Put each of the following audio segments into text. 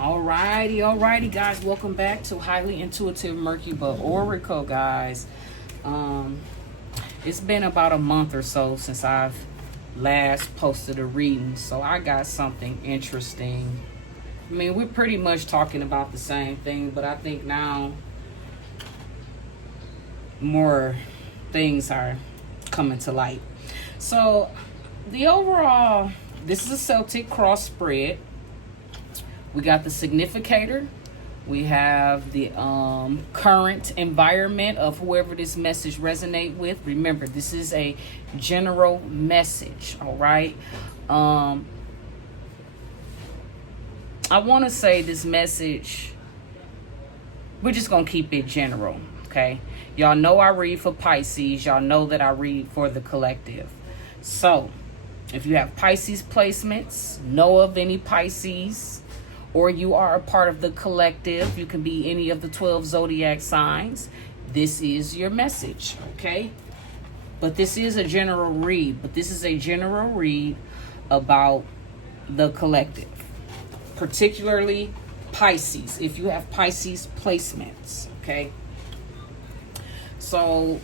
Alrighty, guys. Welcome back to Highly Intuitive Mercury Oracle, guys. It's been about a month or so since I've last posted a reading, so I got something interesting. I mean, we're pretty much talking about the same thing, but I think now more things are coming to light. So the overall, this is a Celtic cross spread. We got the significator. We have the current environment of whoever this message resonate with. Remember, this is a general message, all right? I want to say this message, we're just going to keep it general, okay? Y'all know I read for Pisces. Y'all know that I read for the collective. So, if you have Pisces placements, know of any Pisces, or you are a part of the collective, you can be any of the 12 zodiac signs, this is your message, okay? But this is a general read, about the collective, particularly Pisces, if you have Pisces placements, okay? So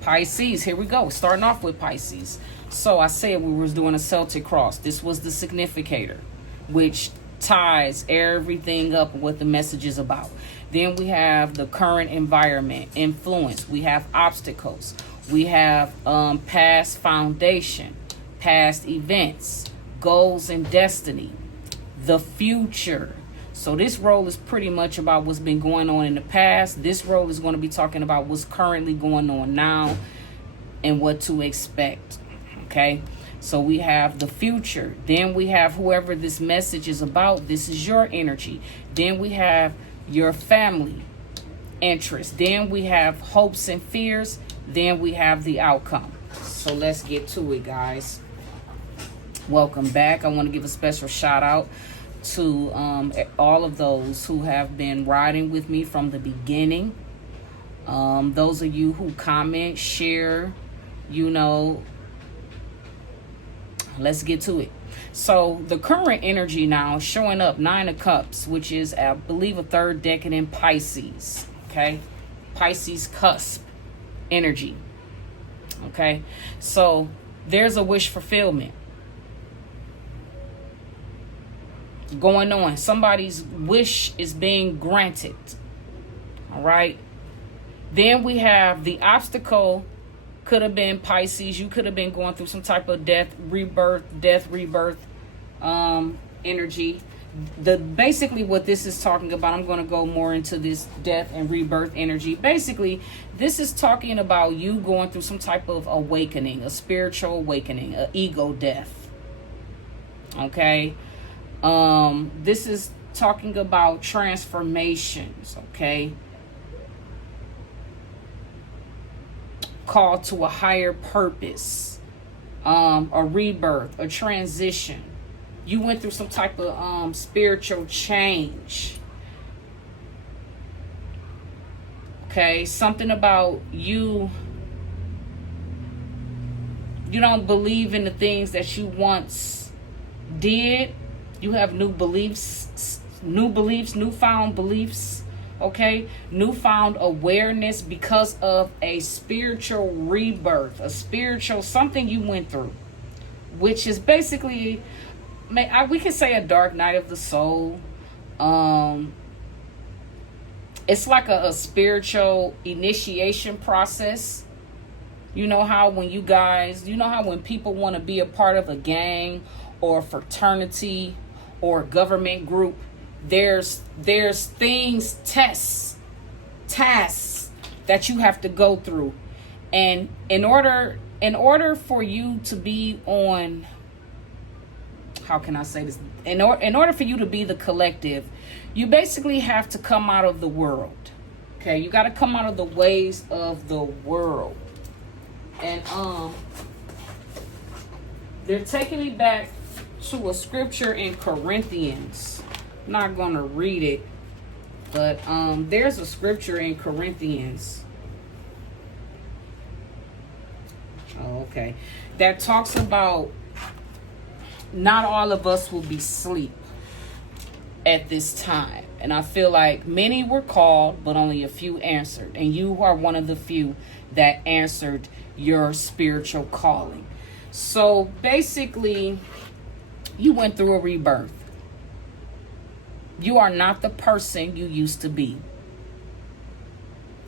Pisces, here we go, starting off with Pisces. So I said we was doing a Celtic cross. This was the significator, which ties everything up what the message is about. Then we have the current environment, influence. We have obstacles. We have past foundation, past events, goals and destiny, the future. So this role is pretty much about what's been going on in the past. This role is going to be talking about what's currently going on now and what to expect. Okay, so we have the future. Then we have whoever this message is about. This is your energy. Then we have your family interest. Then we have hopes and fears. Then we have the outcome. So let's get to it, guys. Welcome back. I want to give a special shout out to all of those who have been riding with me from the beginning. Those of you who comment, share, let's get to it. So the current energy now showing up, 9 of Cups, which is, I believe, a third decan in Pisces. Okay, Pisces cusp energy. Okay, so there's a wish fulfillment going on. Somebody's wish is being granted. All right. Then we have the obstacle. Could have been Pisces. You could have been going through some type of death, rebirth energy. Basically what this is talking about, I'm going to go more into this death and rebirth energy. Basically, this is talking about you going through some type of awakening, a spiritual awakening, an ego death. Okay. This is talking about transformations. Okay. Call to a higher purpose, a rebirth, a transition. You went through some type of spiritual change. Okay, something about you don't believe in the things that you once did. You have new beliefs, newfound beliefs. Okay, newfound awareness because of a spiritual rebirth, a spiritual something you went through, which is basically, we could say, a dark night of the soul. It's like a spiritual initiation process. You know how when when people want to be a part of a gang or a fraternity or a government group, there's things, tasks that you have to go through, and in order for you to be on, how can I say this, in order for you to be the collective, you basically have to come out of the world. Okay, you got to come out of the ways of the world. And they're taking me back to a scripture in Corinthians. Not gonna read it, but there's a scripture in Corinthians, okay, that talks about not all of us will be asleep at this time. And I feel like many were called, but only a few answered. And you are one of the few that answered your spiritual calling. So basically, you went through a rebirth. You are not the person you used to be.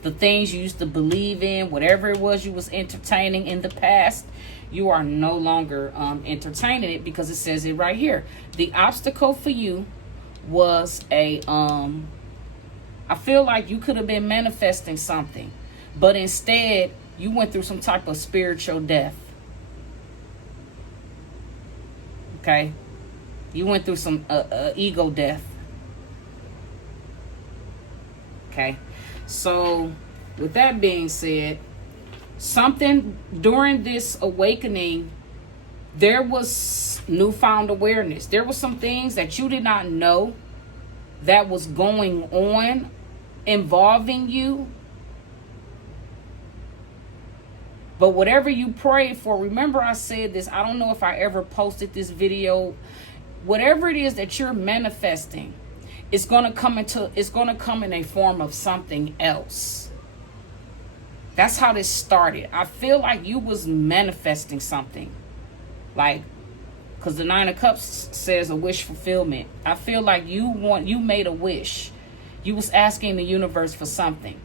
The things you used to believe in, whatever it was you was entertaining in the past, you are no longer entertaining it, because it says it right here. The obstacle for you was I feel like you could have been manifesting something, but instead you went through some type of spiritual death. Okay? You went through some ego death. Okay? So, with that being said, something during this awakening, there was newfound awareness. There were some things that you did not know that was going on involving you. But whatever you prayed for, remember I said this, I don't know if I ever posted this video. Whatever it is that you're manifesting, it's going to come in a form of something else. That's how this started. I feel like you was manifesting something. Like, because the Nine of Cups says a wish fulfillment. I feel like you made a wish. You was asking the universe for something.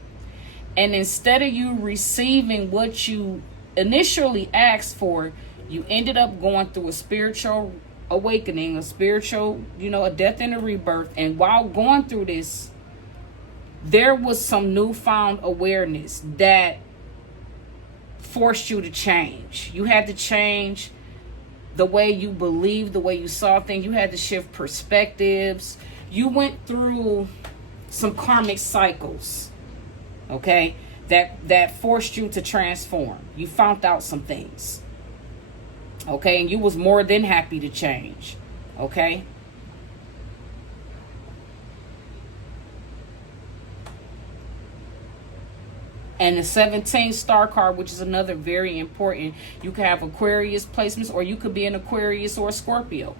And instead of you receiving what you initially asked for, you ended up going through a spiritual awakening, a spiritual, a death and a rebirth. And while going through this, there was some newfound awareness that forced you to change. You had to change the way you believed, the way you saw things. You had to shift perspectives. You went through some karmic cycles, okay, that forced you to transform. You found out some things, okay, and you was more than happy to change, okay. And the 17th star card, which is another very important, you can have Aquarius placements, or you could be an Aquarius or a Scorpio.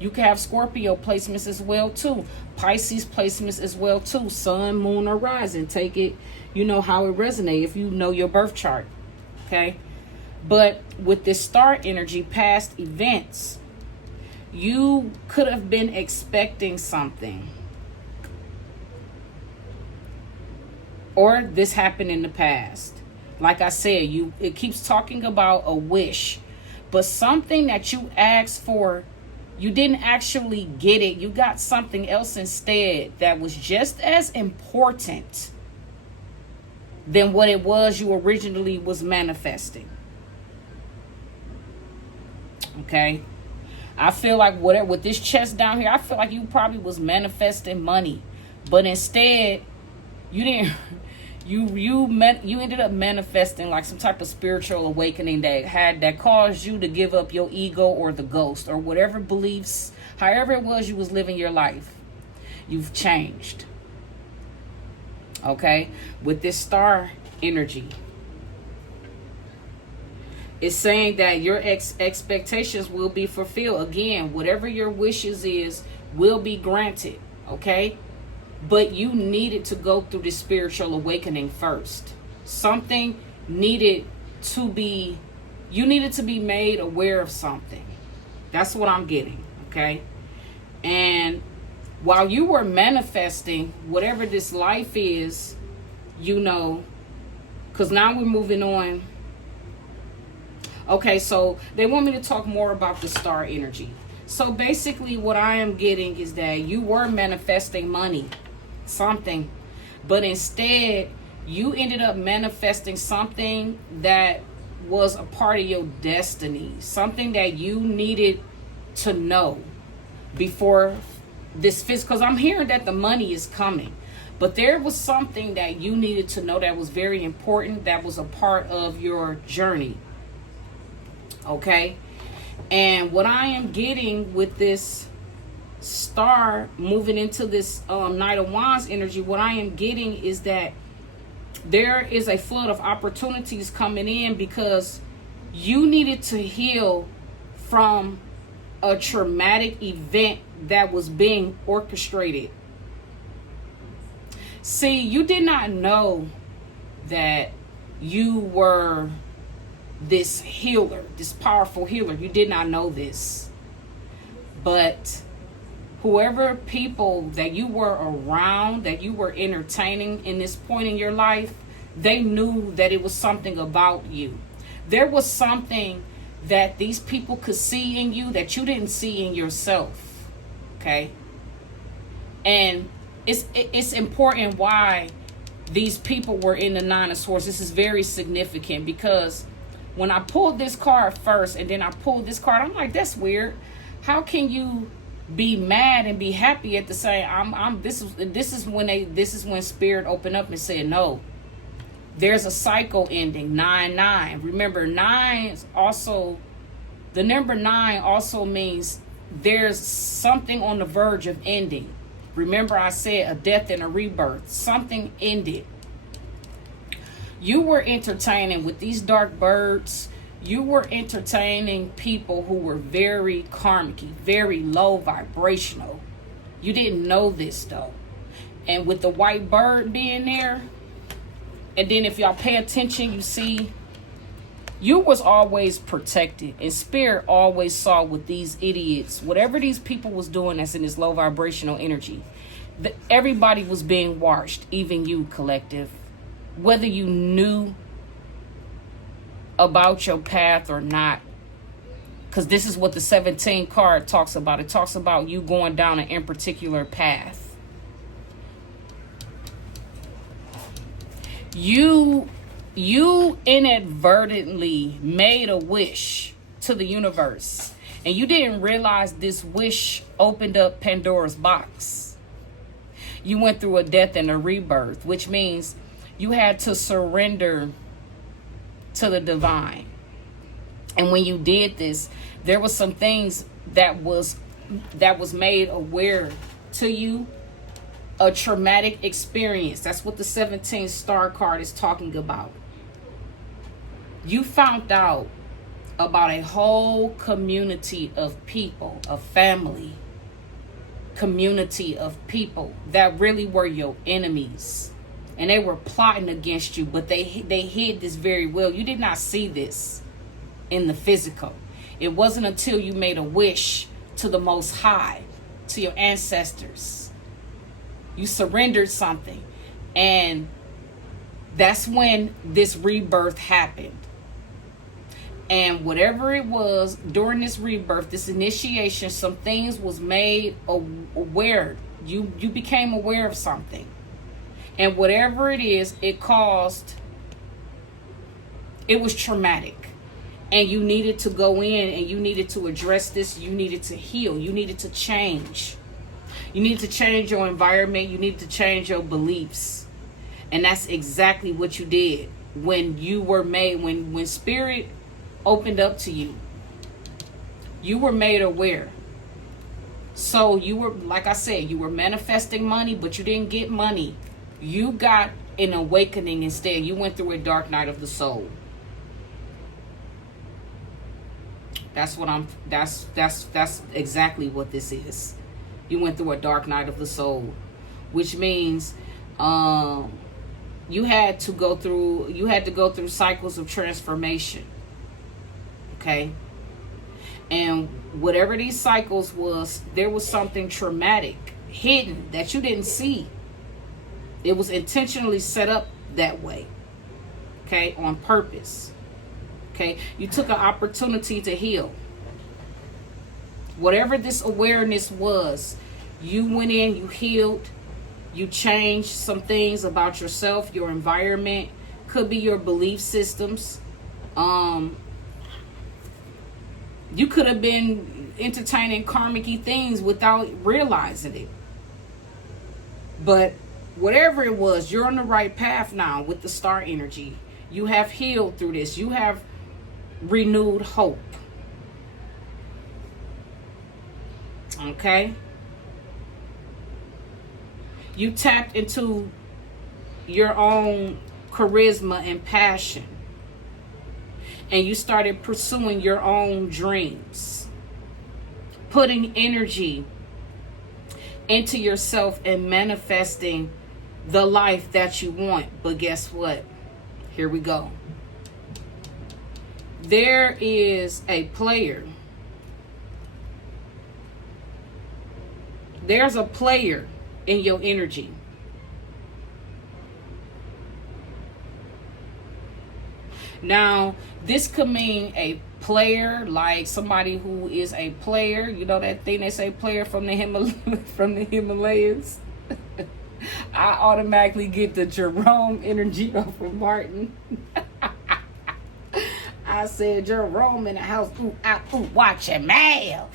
You can have Scorpio placements as well too. Pisces placements as well too. Sun, moon, or rising. Take it, how it resonates if you know your birth chart. Okay? But with this star energy, past events, you could have been expecting something. Or this happened in the past. Like I said, it keeps talking about a wish. But something that you asked for, you didn't actually get it. You got something else instead that was just as important than what it was you originally was manifesting. Okay? I feel like with this chest down here, I feel like you probably was manifesting money. But instead, you didn't... You ended up manifesting like some type of spiritual awakening that caused you to give up your ego or the ghost or whatever beliefs, however it was you was living your life. You've changed. Okay? With this star energy, it's saying that your expectations will be fulfilled. Again, whatever your wishes is will be granted. Okay? But you needed to go through this spiritual awakening first. Something needed to be, you needed to be made aware of something. That's what I'm getting, okay? And while you were manifesting whatever this life is, because now we're moving on. Okay, so they want me to talk more about the star energy. So basically what I am getting is that you were manifesting money. Something, but instead you ended up manifesting something that was a part of your destiny, something that you needed to know before this fits, because I'm hearing that the money is coming, but there was something that you needed to know that was very important, that was a part of your journey. Okay? And what I am getting with this star moving into this Knight of Wands energy, what I am getting is that there is a flood of opportunities coming in because you needed to heal from a traumatic event that was being orchestrated. See, you did not know that you were this healer, this powerful healer. You did not know this. But whoever people that you were around, that you were entertaining in this point in your life, they knew that it was something about you. There was something that these people could see in you that you didn't see in yourself. Okay? And it's important why these people were in the Nine of Swords. This is very significant because when I pulled this card first and then I pulled this card, I'm like, that's weird. How can you be mad and be happy at the same? This is when Spirit opened up and said, no, there's a cycle ending. 9-9. Remember, the number 9 also means there's something on the verge of ending. Remember, I said a death and a rebirth. Something ended. You were entertaining with these dark birds. You were entertaining people who were very karmic, very low vibrational. You didn't know this though. And with the white bird being there, and then if y'all pay attention, you see, you was always protected. And Spirit always saw with these idiots, whatever these people was doing that's in this low vibrational energy, everybody was being watched, even you, collective. Whether you knew about your path or not. Because this is what the 17 card talks about. It talks about you going down an in particular path. You inadvertently made a wish to the universe. And you didn't realize this wish opened up Pandora's box. You went through a death and a rebirth, which means you had to surrender to the divine. And when you did this, there was some things that was made aware to you. A traumatic experience. That's what the 17th star card is talking about. You found out about a whole community of people, a family community of people that really were your enemies. And they were plotting against you, but they hid this very well. You did not see this in the physical. It wasn't until you made a wish to the Most High, to your ancestors. You surrendered something. And that's when this rebirth happened. And whatever it was during this rebirth, this initiation, some things was made aware. You became aware of something. And whatever it is, it was traumatic. And you needed to go in and you needed to address this. You needed to heal. You needed to change. You needed to change your environment. You needed to change your beliefs. And that's exactly what you did when you were made, when Spirit opened up to you. You were made aware. So you were, like I said, you were manifesting money, but you didn't get money. You got an awakening instead. You went through a dark night of the soul. That's exactly what this is. You went through a dark night of the soul, which means you had to go through cycles of transformation. Okay? And whatever these cycles was, there was something traumatic hidden that you didn't see. It was intentionally set up that way. Okay? On purpose. Okay? You took an opportunity to heal. Whatever this awareness was, you went in, you healed, you changed some things about yourself, your environment, could be your belief systems. You could have been entertaining karmic-y things without realizing it. But whatever it was, you're on the right path now with the star energy. You have healed through this. You have renewed hope. Okay? You tapped into your own charisma and passion. And you started pursuing your own dreams. Putting energy into yourself and manifesting the life that you want. But guess what? Here we go. There is a player. There's a player in your energy. Now, this could mean a player, like somebody who is a player. You know that thing they say, player from the Himalayas? I automatically get the Jerome energy off of Martin. I said, Jerome in the house, ooh, ooh, watch your mouth.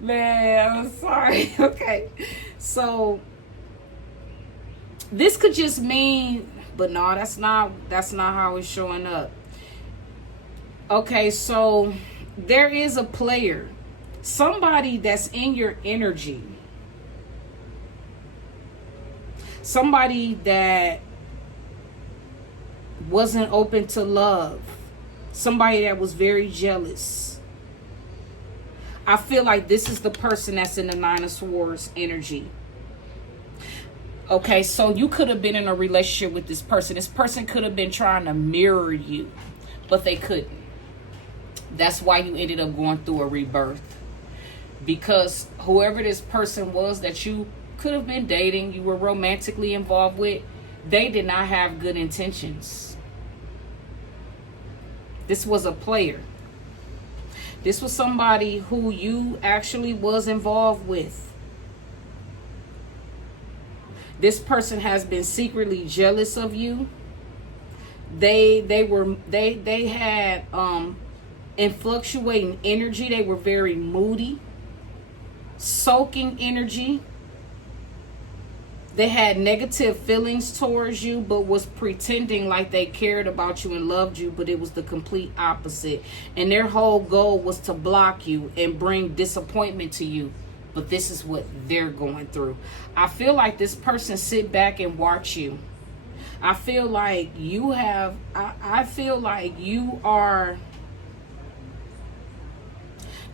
Man, I'm sorry. Okay. So this could just mean, but no, that's not how it's showing up. Okay, so there is a player, somebody that's in your energy, somebody that wasn't open to love, somebody that was very jealous. I feel like this is the person that's in the Nine of Swords energy. Okay, so you could have been in a relationship with this person. This person could have been trying to mirror you, but they couldn't. That's why you ended up going through a rebirth. Because whoever this person was that you could have been dating, you were romantically involved with, they did not have good intentions. This was a player. This was somebody who you actually was involved with. This person has been secretly jealous of you. They had fluctuating energy. They were very moody, soaking energy. They had negative feelings towards you, but was pretending like they cared about you and loved you, but it was the complete opposite. And their whole goal was to block you and bring disappointment to you. But this is what they're going through. I feel like this person sit back and watch you. I feel like you have, I feel like you are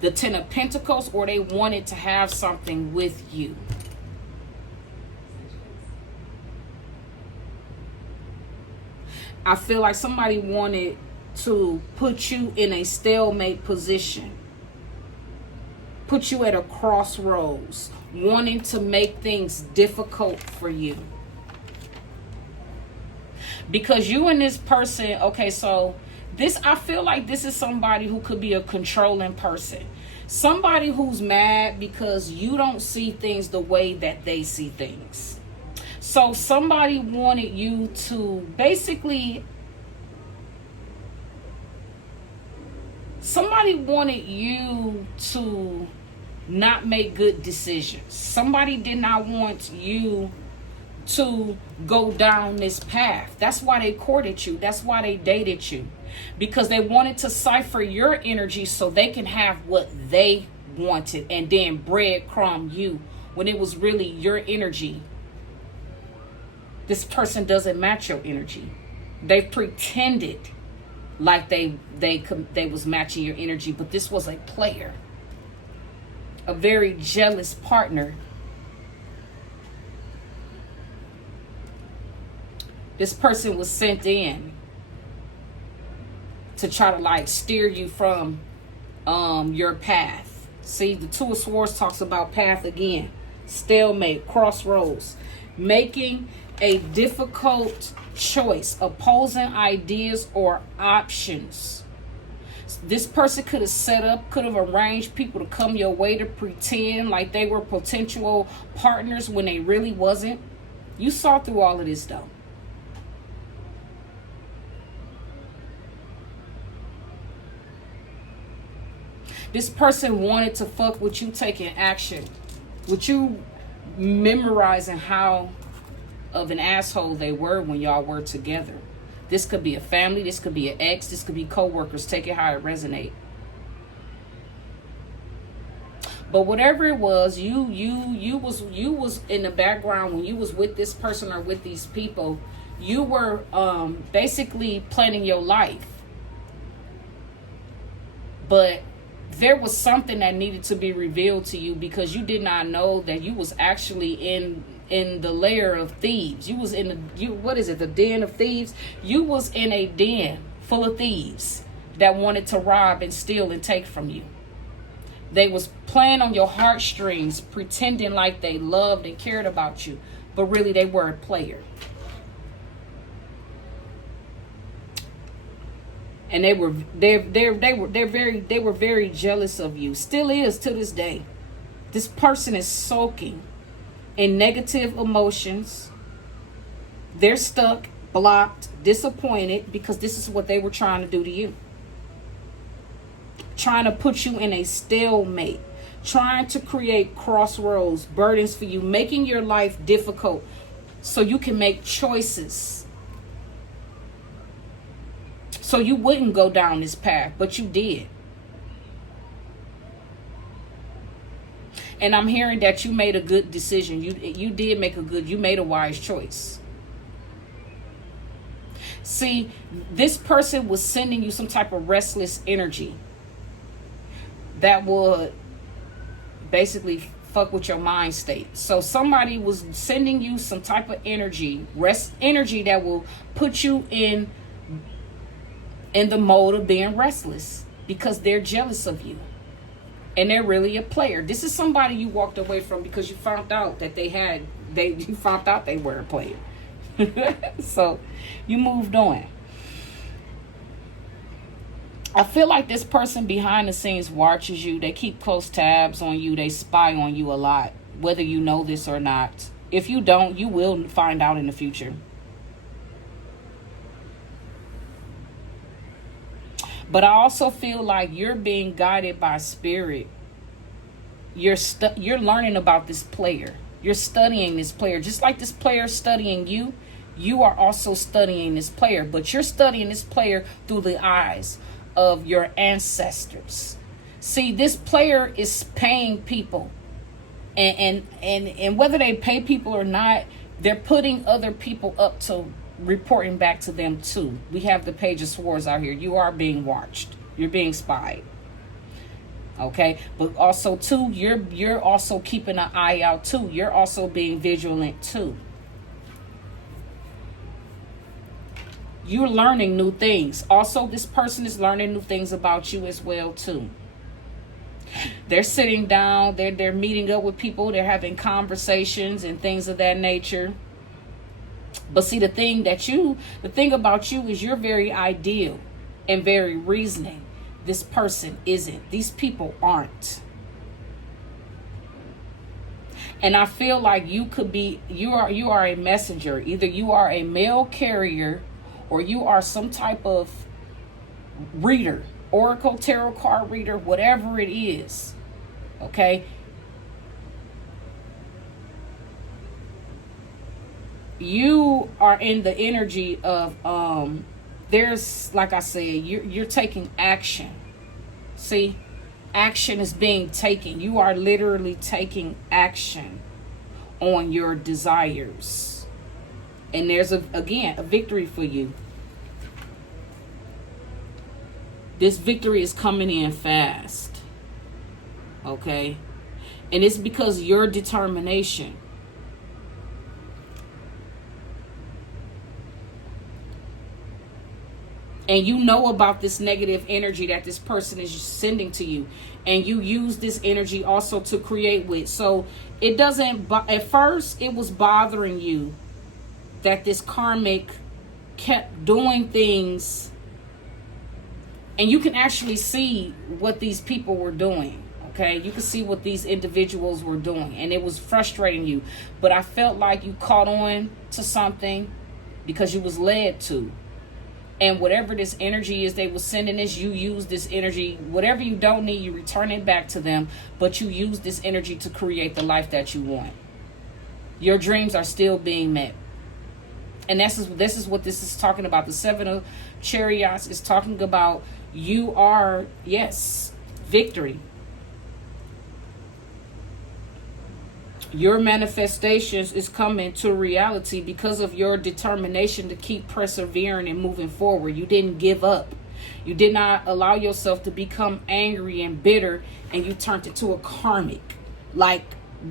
the Ten of Pentacles, or they wanted to have something with you. I feel like somebody wanted to put you in a stalemate position. Put you at a crossroads, wanting to make things difficult for you. Because you and this person, okay, so this, I feel like this is somebody who could be a controlling person. Somebody who's mad because you don't see things the way that they see things. So somebody wanted you to basically, somebody wanted you to not make good decisions. Somebody did not want you to go down this path. That's why they courted you. That's why they dated you. Because they wanted to cipher your energy so they can have what they wanted and then breadcrumb you when it was really your energy. This person doesn't match your energy. They pretended like they was matching your energy, but this was a player, a very jealous partner. This person was sent in to try to like steer you from your path. See, the Two of Swords talks about path again. Stalemate, crossroads, making a difficult choice, opposing ideas or options. This person could have set up, could have arranged people to come your way to pretend like they were potential partners when they really wasn't. You saw through all of this though. This person wanted to fuck with you taking action, with you memorizing how of an asshole they were when y'all were together. This could be a family, this could be an ex, this could be co-workers. Take it how it resonates. But whatever it was, you was in the background when you was with this person or with these people. You were basically planning your life. But There was something that needed to be revealed to you because you did not know that you was actually in the layer of thieves. You was in the den of thieves. You was in a den full of thieves that wanted to rob and steal and take from you. They was playing on your heartstrings, pretending like they loved and cared about you, but really they were a player. And they were very jealous of you. Still is to this day. This person is soaking in negative emotions. They're stuck, blocked, disappointed because this is what they were trying to do to you. Trying to put you in a stalemate, trying to create crossroads, burdens for you, making your life difficult so you can make choices. So you wouldn't go down this path, but you did. And I'm hearing that you made a good decision. You made a wise choice. See, this person was sending you some type of restless energy that would basically fuck with your mind state. So somebody was sending you some type of energy that will put you in the mode of being restless because they're jealous of you. And they're really a player. This is somebody you walked away from because you found out that you found out they were a player. So you moved on. I feel like this person behind the scenes watches you. They keep close tabs on you. They spy on you a lot, whether you know this or not. If you don't, you will find out in the future. But I also feel like you're being guided by spirit. You're learning about this player. You're studying this player. Just like this player studying you, you are also studying this player. But you're studying this player through the eyes of your ancestors. See, this player is paying people. And whether they pay people or not, they're putting other people up to reporting back to them too. We have the Page of Swords out here. You are being watched. You're being spied. Okay, but also too, you're also keeping an eye out too. You're also being vigilant too. You're learning new things. Also, this person is learning new things about you as well too. They're sitting down. They're meeting up with people. They're having conversations and things of that nature. But see, the thing about you is you're very ideal and very reasoning. This person isn't. These people aren't. And I feel like you are a messenger. Either you are a mail carrier or you are some type of reader, oracle, tarot card reader, whatever it is. Okay? You are in the energy of there's, like I said, you're taking action. See, action is being taken. You are literally taking action on your desires, and there's a victory for you. This victory is coming in fast. Okay, and it's because your determination. And you know about this negative energy that this person is sending to you. And you use this energy also to create with. So it doesn't, at first it was bothering you that this karmic kept doing things. And you can actually see what these people were doing. Okay, you can see what these individuals were doing. And it was frustrating you. But I felt like you caught on to something because you was led to. And whatever this energy is they were sending this, you use this energy. Whatever you don't need, you return it back to them. But you use this energy to create the life that you want. Your dreams are still being met. And this is what this is talking about. The Seven of Chariots is talking about you are, yes, victory. Your manifestations is coming to reality because of your determination to keep persevering and moving forward. You didn't give up. You did not allow yourself to become angry and bitter, and you turned it to a karmic, like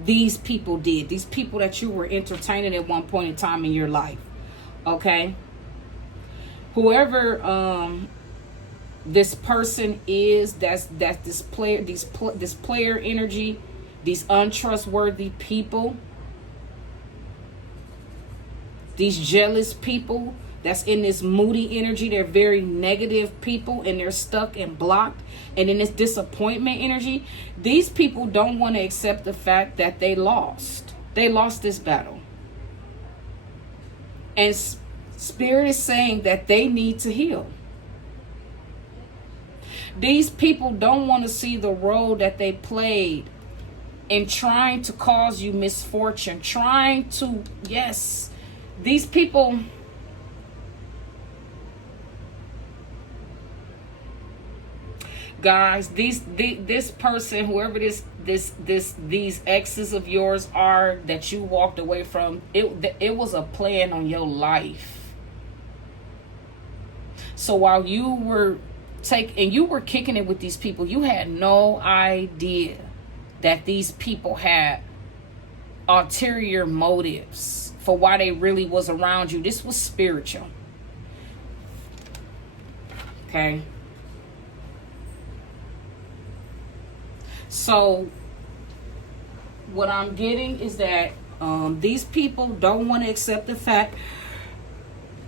these people did. These people that you were entertaining at one point in time in your life. Okay? Whoever this person is, that's this player, this player energy, these untrustworthy people, these jealous people that's in this moody energy. They're very negative people, and they're stuck and blocked. And in this disappointment energy, these people don't want to accept the fact that they lost. They lost this battle. And Spirit is saying that they need to heal. These people don't want to see the role that they played in trying to cause you misfortune, trying to, yes, these people, guys, this person, whoever these exes of yours are that you walked away from, it was a plan on your life. So while you were kicking it with these people, you had no idea that these people had ulterior motives for why they really was around you. This was spiritual. Okay? So what I'm getting is that these people don't want to accept the fact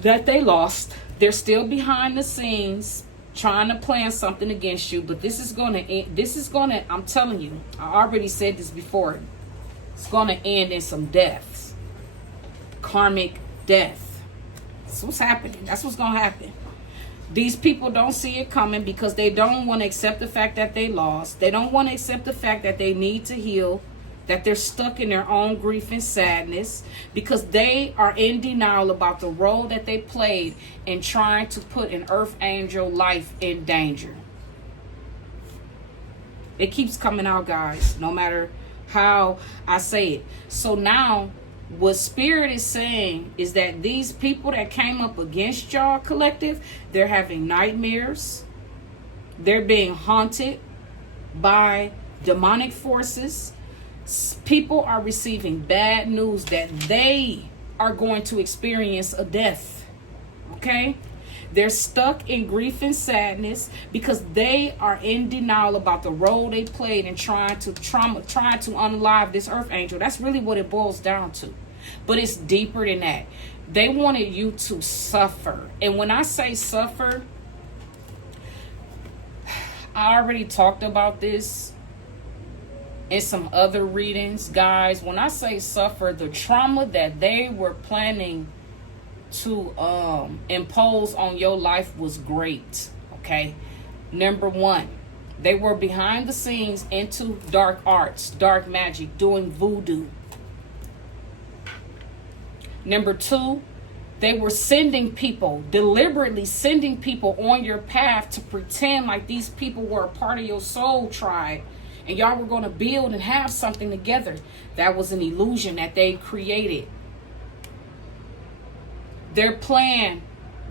that they lost. They're still behind the scenes trying to plan something against you, but this is going to, I'm telling you, I already said this before, it's going to end in some deaths. Karmic death. That's what's happening. That's what's going to happen. These people don't see it coming because they don't want to accept the fact that they lost. They don't want to accept the fact that they need to heal, that they're stuck in their own grief and sadness, because they are in denial about the role that they played in trying to put an earth angel life in danger. It keeps coming out, guys, no matter how I say it. So now what Spirit is saying is that these people that came up against y'all collective, they're having nightmares. They're being haunted by demonic forces. People are receiving bad news that they are going to experience a death. Okay? They're stuck in grief and sadness because they are in denial about the role they played in trying to unalive this earth angel. That's really what it boils down to. But it's deeper than that. They wanted you to suffer. And when I say suffer, I already talked about this in some other readings, guys. When I say suffer, the trauma that they were planning to impose on your life was great. Okay, number one, they were behind the scenes into dark arts, dark magic, doing voodoo. Number two, they were deliberately sending people on your path to pretend like these people were a part of your soul tribe and y'all were going to build and have something together. That was an illusion that they created. Their plan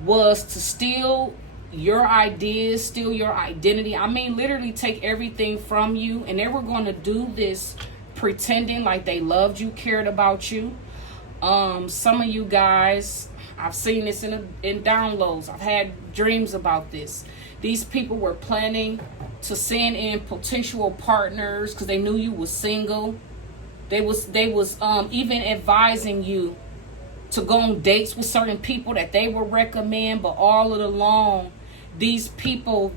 was to steal your ideas, steal your identity. I mean, literally take everything from you. And they were going to do this pretending like they loved you, cared about you. Some of you guys, I've seen this in downloads. I've had dreams about this. These people were planning to send in potential partners because they knew you was single. They was even advising you to go on dates with certain people that they would recommend, but all along, these people,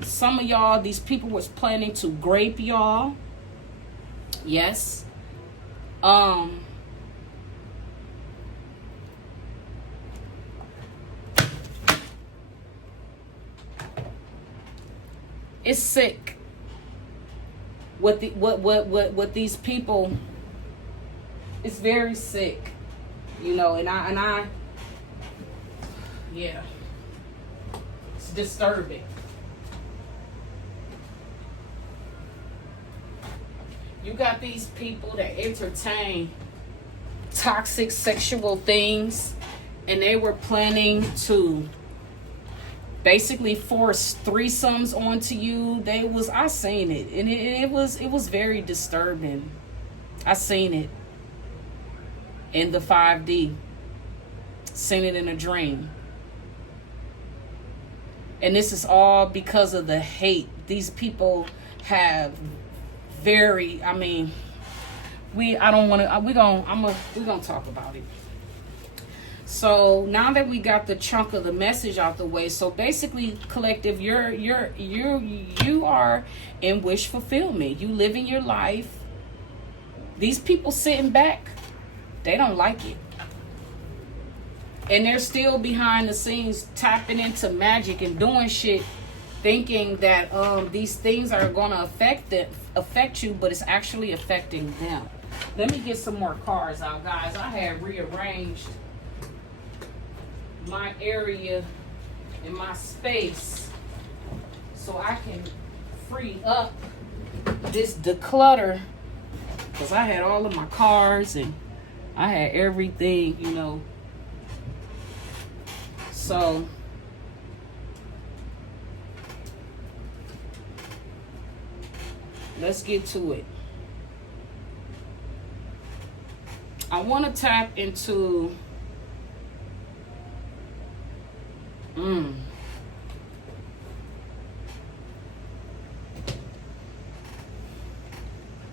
some of y'all, these people was planning to grape y'all. Yes. It's sick. What these people, it's very sick. You know, and I yeah. It's disturbing. You got these people that entertain toxic sexual things, and they were planning to basically forced threesomes onto you. I seen it, and it was very disturbing. I seen it in the 5D. Seen it in a dream. And this is all because of the hate. These people have we're gonna talk about it. So now that we got the chunk of the message out the way, so basically, collective, you are in wish fulfillment. You living your life. These people sitting back, they don't like it. And they're still behind the scenes tapping into magic and doing shit, thinking that these things are gonna affect you, but it's actually affecting them. Let me get some more cards out, guys. I have rearranged my area and my space so I can free up this declutter, because I had all of my cards and I had everything, you know. So let's get to it. I want to tap into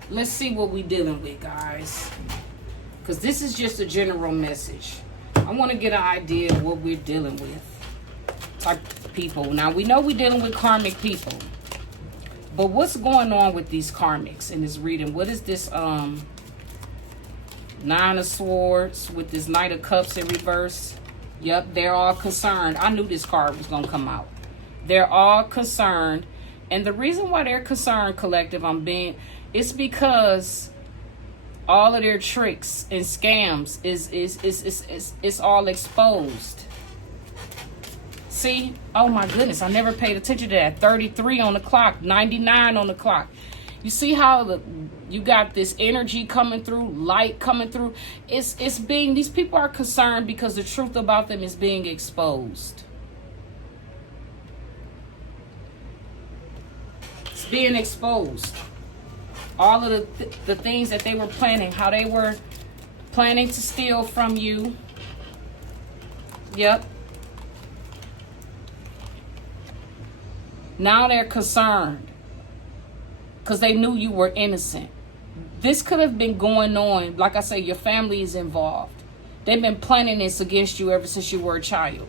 let's see what we're dealing with, guys, because this is just a general message. I want to get an idea of what we're dealing with. Type of people. Now, we know we're dealing with karmic people. But what's going on with these karmics in this reading? What is this Nine of Swords with this Knight of Cups in reverse? Yep, they're all concerned. I knew this card was going to come out. They're all concerned. And the reason why they're concerned, collective, it's because all of their tricks and scams is all exposed. See? Oh my goodness, I never paid attention to that. 33 on the clock, 99 on the clock. You see how you got this energy coming through, light coming through. These people are concerned because the truth about them is being exposed. It's being exposed. All of the things that they were planning, how they were planning to steal from you. Yep. Now they're concerned because they knew you were innocent. This could have been going on. Like I say, your family is involved. They've been planning this against you ever since you were a child.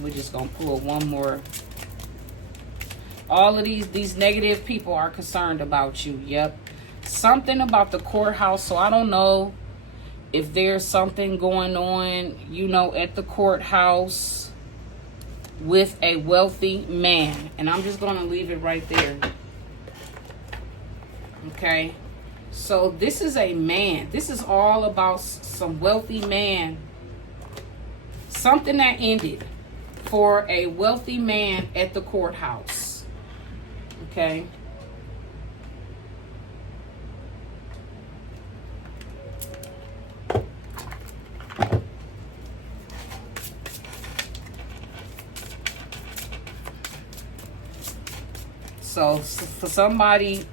We're just going to pull one more. All of these negative people are concerned about you. Yep. Something about the courthouse. So I don't know if there's something going on, you know, at the courthouse with a wealthy man. And I'm just going to leave it right there. Okay. So this is a man. This is all about some wealthy man. Something that ended for a wealthy man at the courthouse. Okay. So for somebody,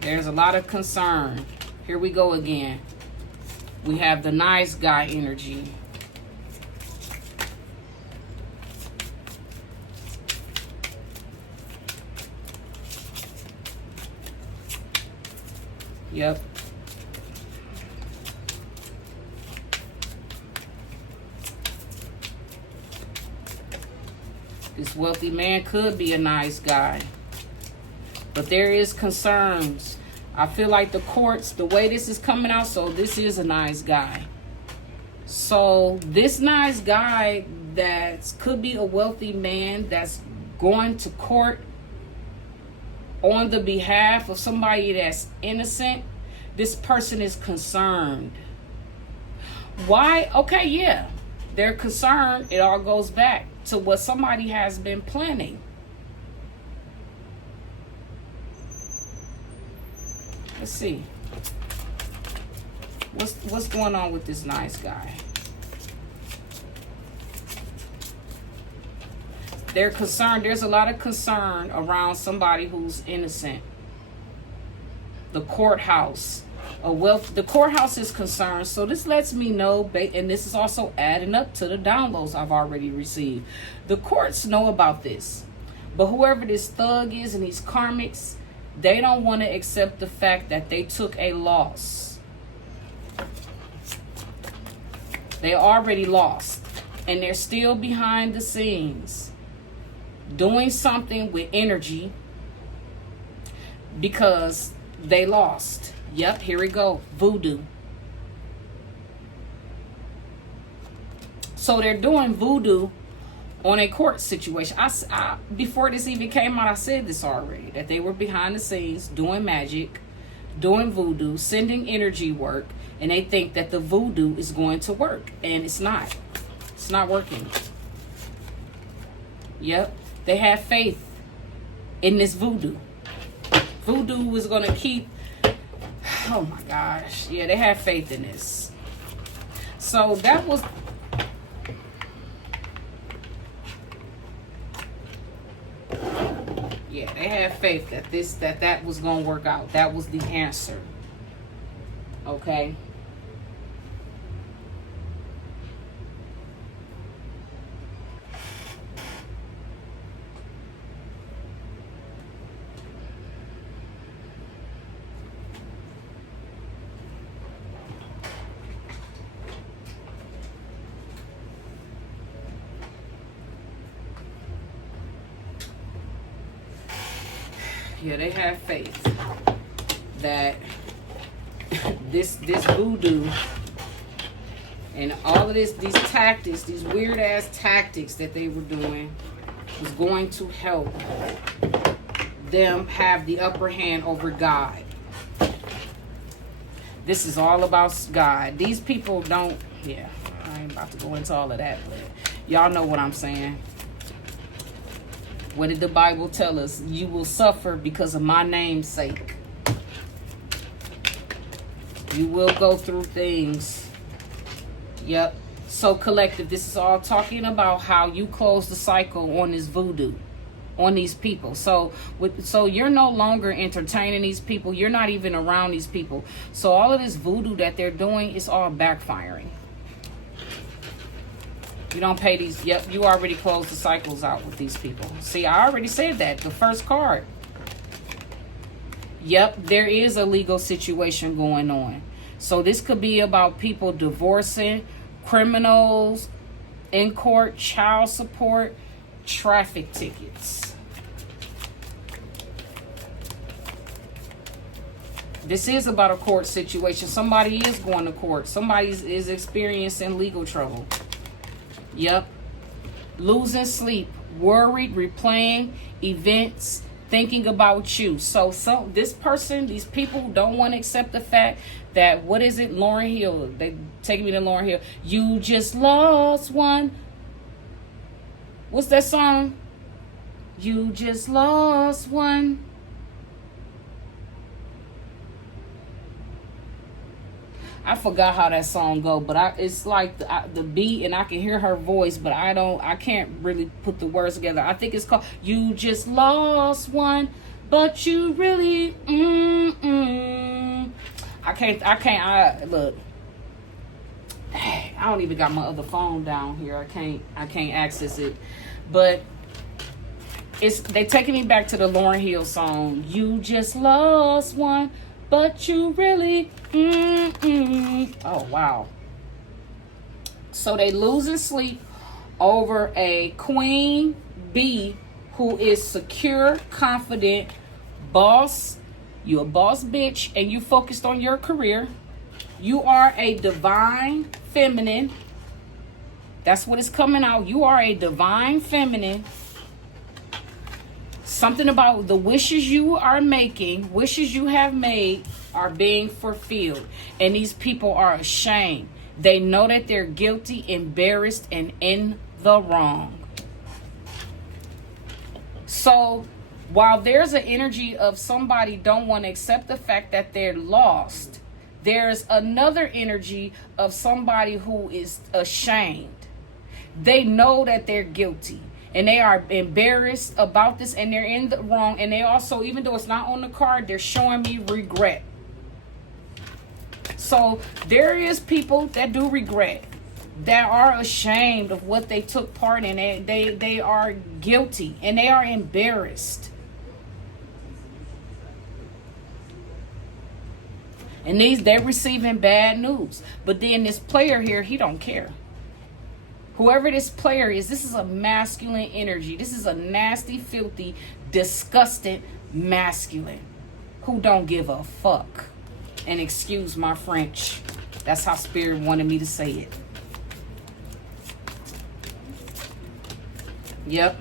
there's a lot of concern. Here we go again. We have the nice guy energy. Yep. This wealthy man could be a nice guy. But there is concerns. I feel like the courts, the way this is coming out, so this is a nice guy. So this nice guy that could be a wealthy man that's going to court on the behalf of somebody that's innocent, this person is concerned. Why? Okay, yeah. They're concerned. It all goes back to what somebody has been planning. Let's see. What's going on with this nice guy? They're concerned. There's a lot of concern around somebody who's innocent. The courthouse. The courthouse is concerned. So this lets me know, and this is also adding up to the downloads I've already received. The courts know about this. But whoever this thug is and these karmics, they don't want to accept the fact that they took a loss. They already lost. And they're still behind the scenes doing something with energy because they lost. Yep, here we go. Voodoo. So they're doing voodoo on a court situation. I before this even came out, I said this already, that they were behind the scenes doing magic, doing voodoo, sending energy work, and they think that the voodoo is going to work, and it's not. It's not working. Yep. They have faith in this voodoo. Voodoo is going to keep... Oh my gosh. Yeah, they have faith in this. So that was... Yeah, they have faith that that was going to work out. That was the answer. Okay? Yeah, they have faith that this voodoo and all of these tactics, these weird ass tactics that they were doing, was going to help them have the upper hand over God. This is all about God. These people don't, yeah, I ain't about to go into all of that, but y'all know what I'm saying. What did the Bible tell us? You will suffer because of my name's sake. You will go through things. Yep. So collective, this is all talking about how you close the cycle on this voodoo, on these people. So you're no longer entertaining these people. You're not even around these people. So all of this voodoo that they're doing is all backfiring. You don't pay these. Yep, you already closed the cycles out with these people. See, I already said that. The first card. Yep, there is a legal situation going on. So this could be about people divorcing, criminals in court, child support, traffic tickets. This is about a court situation. Somebody is going to court. Somebody is experiencing legal trouble. Yep. Losing sleep, worried, replaying events, thinking about you. So this person, these people don't want to accept the fact that, what is it, Lauryn Hill? They taking me to Lauryn Hill. You just lost one. What's that song? You just lost one. I forgot how that song go, but it's like the beat, and I can hear her voice, but I can't really put the words together. I think it's called "You Just Lost One, but You Really." I look. I don't even got my other phone down here. I can't access it, but they taking me back to the Lauryn Hill song. You just lost one, but you really. Oh, wow. So they losing sleep over a queen bee who is secure, confident, boss. You a boss bitch, and you focused on your career. You are a divine feminine. That's what is coming out. You are a divine feminine. Something about the wishes you are making, wishes you have made, are being fulfilled. And these people are ashamed. They know that they're guilty, embarrassed, and in the wrong. So while there's an energy of somebody don't want to accept the fact that they're lost, There's another energy of somebody who is ashamed. They know that they're guilty and they are embarrassed about this and they're in the wrong. And they also, even though it's not on the card, they're showing me regret. So there is people that do regret, that are ashamed of what they took part in. They are guilty and they are embarrassed. And they're receiving bad news. But then this player here, he don't care. Whoever this player is, this is a masculine energy. This is a nasty, filthy, disgusting masculine who don't give a fuck. And excuse my French. That's how Spirit wanted me to say it. Yep.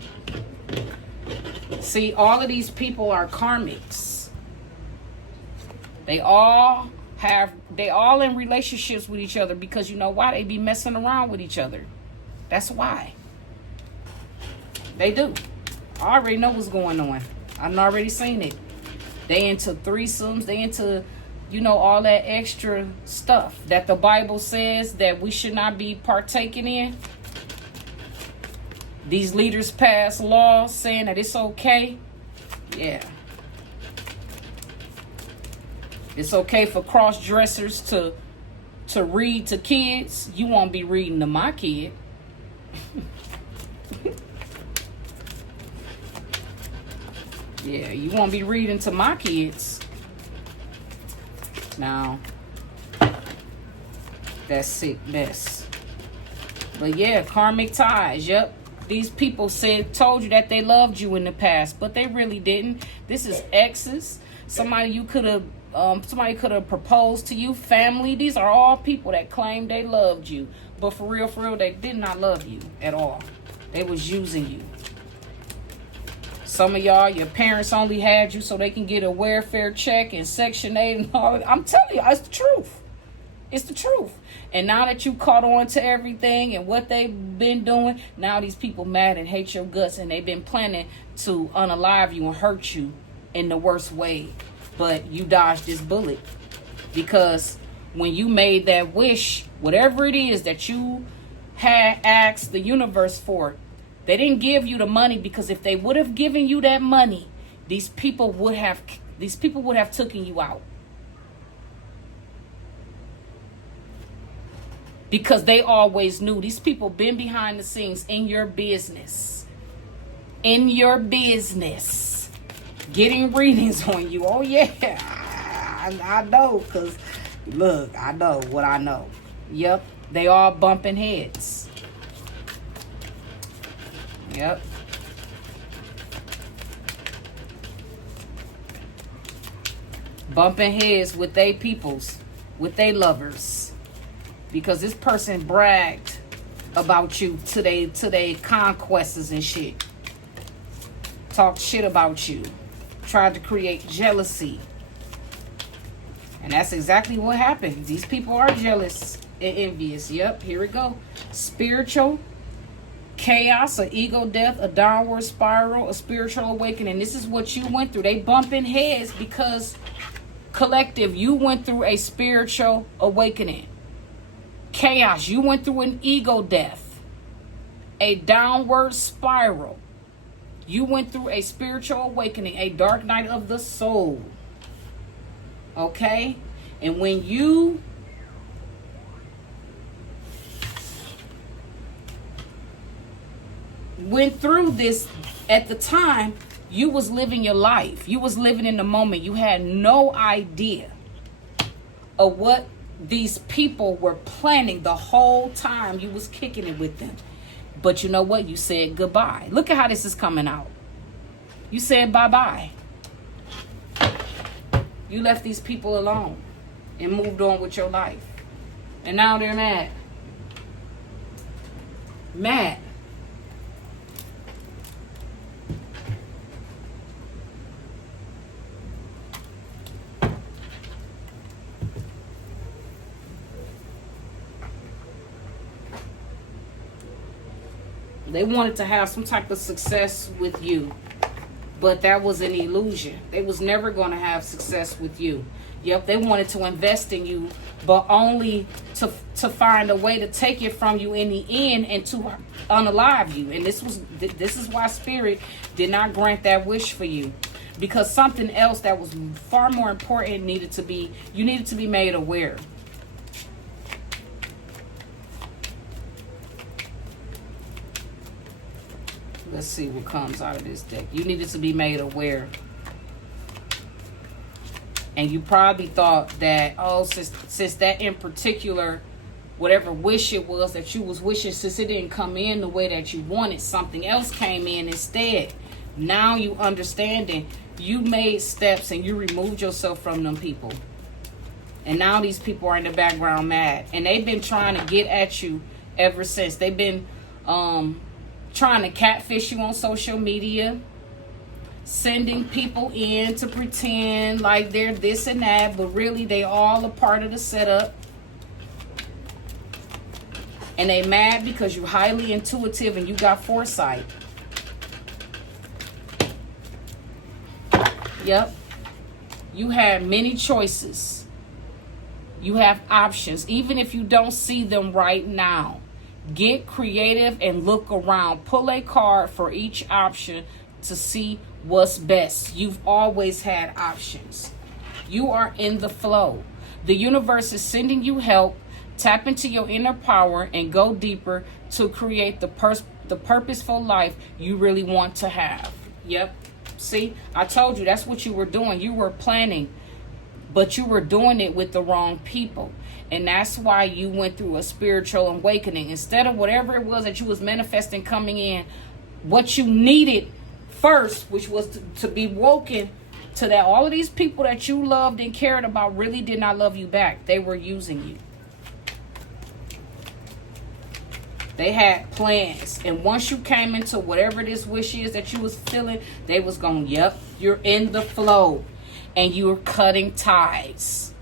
See, all of these people are karmics. They all in relationships with each other because you know why? They be messing around with each other. That's why. They do. I already know what's going on. I've already seen it. They into threesomes. They into, you know, all that extra stuff that the Bible says that we should not be partaking in. These leaders pass laws saying that it's okay. Yeah. It's okay for cross-dressers to read to kids. You won't be reading to my kid. Yeah, you won't be reading to my kids. Now, that's sick mess. But yeah, karmic ties. Yep. These people told you that they loved you in the past, but they really didn't. This is exes. Somebody could have proposed to you. Family. These are all people that claim they loved you, but for real, they did not love you at all. They was using you. Some of y'all, your parents only had you so they can get a welfare check and Section 8 and all that. I'm telling you, it's the truth. It's the truth. And now that you caught on to everything and what they've been doing, now these people mad and hate your guts, and they've been planning to unalive you and hurt you in the worst way. But you dodged this bullet because when you made that wish, whatever it is that you had asked the universe for, they didn't give you the money, because if they would have given you that money, these people would have taken you out. Because they always knew. These people been behind the scenes in your business. In your business. Getting readings on you. Oh yeah. I know, because look, I know what I know. Yep. They all bumping heads. Yep. Bumping heads with they peoples, with they lovers. Because this person bragged about you to they conquests and shit. Talked shit about you. Tried to create jealousy. And that's exactly what happened. These people are jealous and envious. Yep, here we go. Spiritual chaos, an ego death, a downward spiral, a spiritual awakening. This is what you went through. They bumping heads because collective, you went through a spiritual awakening. Chaos, you went through an ego death, a downward spiral. You went through a spiritual awakening, a dark night of the soul. Okay? And when you went through this, at the time, you was living your life. You was living in the moment. You had no idea of what these people were planning the whole time you was kicking it with them. But you know what? You said goodbye. Look at how this is coming out. You said bye-bye. You left these people alone and moved on with your life. And now they're mad. Mad. They wanted to have some type of success with you, but that was an illusion. They was never going to have success with you. Yep, they wanted to invest in you, but only to find a way to take it from you in the end and to unalive you. And this is why Spirit did not grant that wish for you, because something else that was far more important you needed to be made aware. Let's see what comes out of this deck. You needed to be made aware. And you probably thought that, oh, since that in particular, whatever wish it was that you was wishing, since it didn't come in the way that you wanted, something else came in instead. Now you understanding, you made steps and you removed yourself from them people. And now these people are in the background mad. And they've been trying to get at you ever since. They've been trying to catfish you on social media, sending people in to pretend like they're this and that, but really they all a part of the setup. And they mad because you're highly intuitive and you got foresight. Yep. You have many choices. You have options, even if you don't see them right now. Get creative and look around. Pull a card for each option to see what's best. You've always had options. You are in the flow. The universe is sending you help. Tap into your inner power and go deeper to create the purposeful life you really want to have. Yep. See, I told you that's what you were doing. You were planning, but you were doing it with the wrong people. And that's why you went through a spiritual awakening. Instead of whatever it was that you was manifesting coming in, what you needed first, which was to be woken to that all of these people that you loved and cared about really did not love you back. They were using you. They had plans. And once you came into whatever this wish is that you was feeling, they was going, yep, you're in the flow. And you're cutting ties.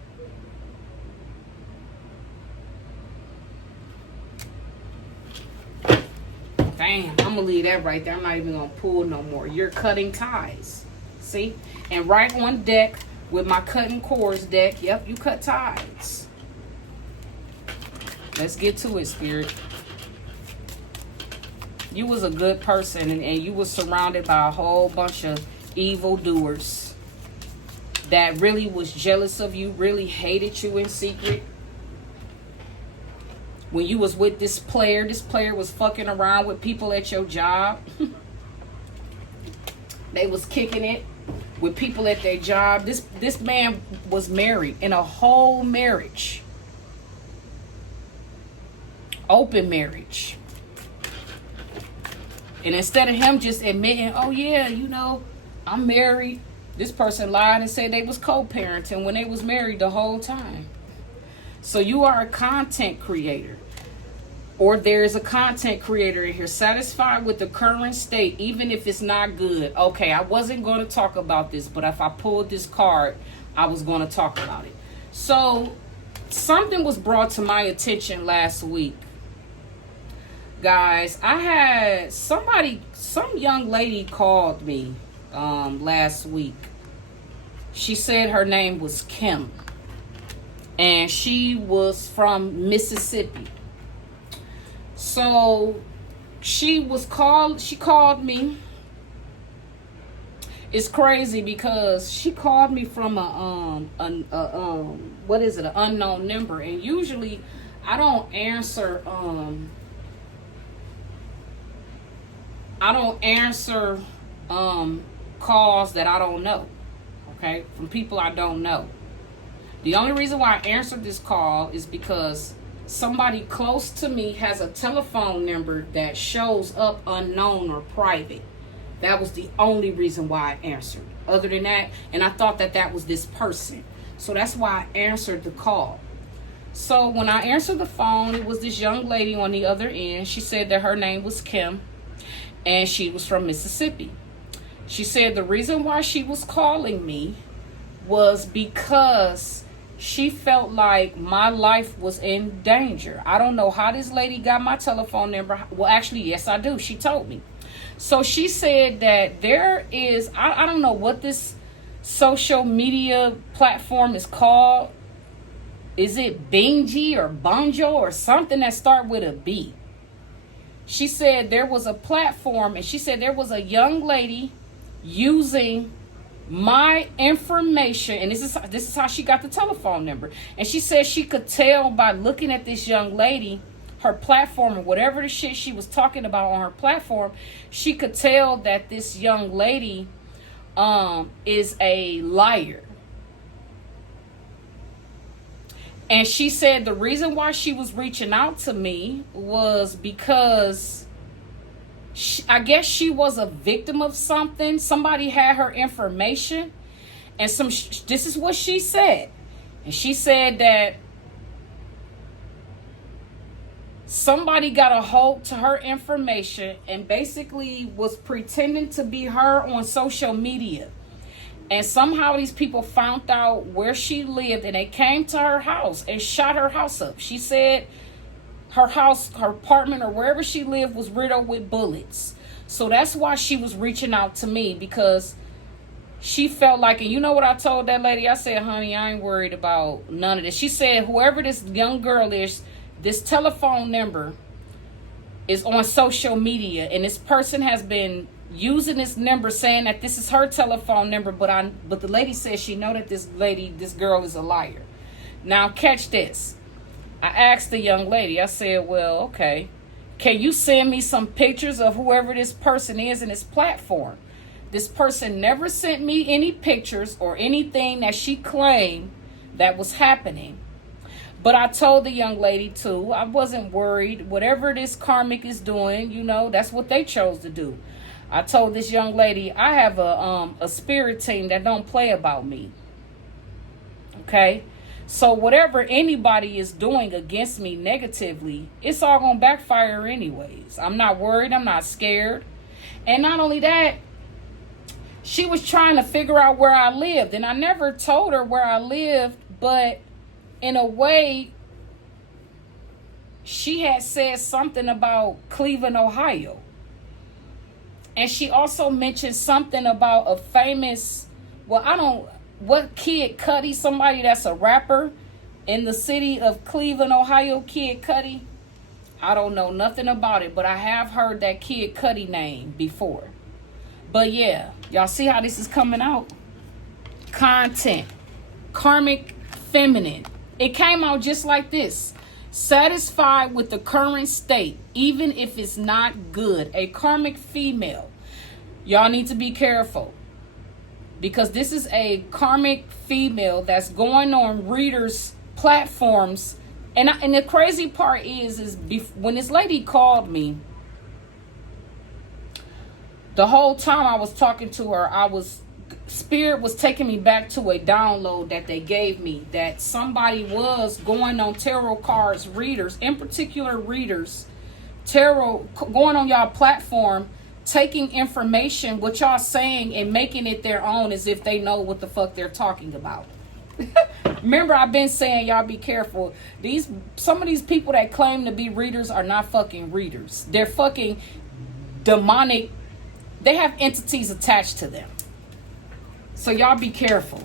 Damn, I'm going to leave that right there. I'm not even going to pull no more. You're cutting ties. See? And right on deck with my cutting cords deck, yep, you cut ties. Let's get to it, Spirit. You was a good person and you was surrounded by a whole bunch of evildoers that really was jealous of you, really hated you in secret. When you was with this player was fucking around with people at your job. They was kicking it with people at their job. This man was married in a whole marriage. Open marriage. And instead of him just admitting, oh yeah, you know, I'm married, this person lied and said they was co-parenting when they was married the whole time. So you are a content creator. Or there's a content creator in here satisfied with the current state, even if it's not good. Okay, I wasn't going to talk about this, but if I pulled this card, I was going to talk about it. So something was brought to my attention last week. Guys, I had some young lady called me last week. She said her name was Kim. And she was from Mississippi. So she called me. It's crazy because she called me from an unknown number. And usually I don't answer calls that I don't know, okay, from people I don't know. The only reason why I answered this call is because somebody close to me has a telephone number that shows up unknown or private. That was the only reason why I answered. Other than that, and I thought that was this person. So that's why I answered the call. So when I answered the phone, it was this young lady on the other end. She said that her name was Kim. And she was from Mississippi. She said the reason why she was calling me was because she felt like my life was in danger. I don't know how this lady got my telephone number. Well, actually, yes, I do. She told me. So she said that there is, I don't know what this social media platform is called. Is it Bingy or Bonjo or something that start with a B? She said there was a platform, and she said there was a young lady using my information, and this is how she got the telephone number. And she said she could tell by looking at this young lady, her platform, or whatever the shit she was talking about on her platform, she could tell that this young lady is a liar. And she said the reason why she was reaching out to me was because I guess she was a victim of something. Somebody had her information. And this is what she said. And she said that somebody got a hold to her information and basically was pretending to be her on social media. And somehow these people found out where she lived, and they came to her house and shot her house up. She said her house, her apartment, or wherever she lived was riddled with bullets. So that's why she was reaching out to me, because she felt like, and you know what I told that lady? I said, honey, I ain't worried about none of this. She said, whoever this young girl is, this telephone number is on social media, and this person has been using this number saying that this is her telephone number, but the lady says she know that this girl is a liar. Now catch this. I asked the young lady, I said, well, okay, can you send me some pictures of whoever this person is in this platform? This person never sent me any pictures or anything that she claimed that was happening. But I told the young lady too, I wasn't worried. Whatever this karmic is doing, you know, that's what they chose to do. I told this young lady, I have a spirit team that don't play about me. Okay? So whatever anybody is doing against me negatively, it's all going to backfire anyways. I'm not worried. I'm not scared. And not only that, she was trying to figure out where I lived. And I never told her where I lived, but in a way, she had said something about Cleveland, Ohio. And she also mentioned something about a famous, Kid Cudi, somebody that's a rapper in the city of Cleveland, Ohio, Kid Cudi. I don't know nothing about it, but I have heard that Kid Cudi name before. But yeah, y'all see how this is coming out? Content. Karmic feminine. It came out just like this. Satisfied with the current state, even if it's not good. A karmic female. Y'all need to be careful, because this is a karmic female that's going on readers' platforms. And the crazy part is when this lady called me, the whole time I was talking to her, Spirit was taking me back to a download that they gave me, that somebody was going on tarot cards readers, in particular readers, tarot, going on y'all platform, taking information, what y'all saying, and making it their own as if they know what the fuck they're talking about. Remember, I've been saying, y'all be careful. Some of these people that claim to be readers are not fucking readers. They're fucking demonic. They have entities attached to them. So y'all be careful.